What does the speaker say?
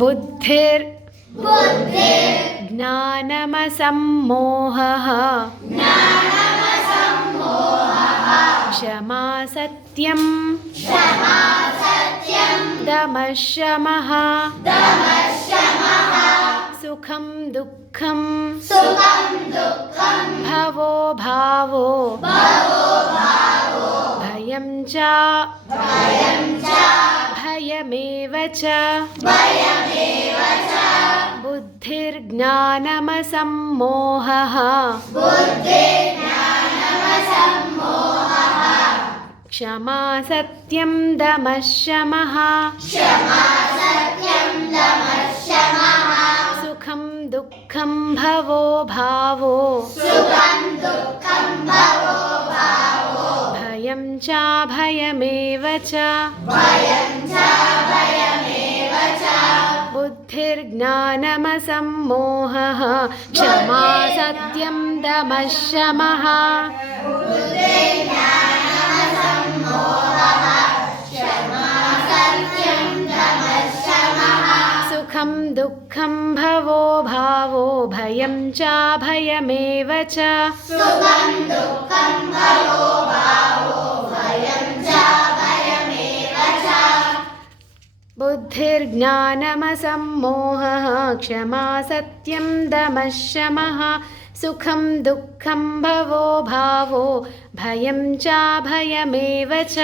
बुद्धिर् ज्ञानमसम्मोहः क्षमा सत्यं दमः शमः सुखं दुःखं भवो भावो भयं च भयमेव च बुद्धिर्ज्ञानमसम्मोहः क्षमा सत्यं दमः शमः सुखं दुःखं भवो भावो भयं च भयमेव च बुद्धिर्ज्ञानमसम्मोहः क्षमा सत्यं दमः शमः सुखं दुःखं भवो भावो भयं च भयमेव च बुद्धिर्ज्ञानमसम्मोहः क्षमा सत्यं दमः शमः सुखं दुःखं भवो भावो भयं च भयमेव च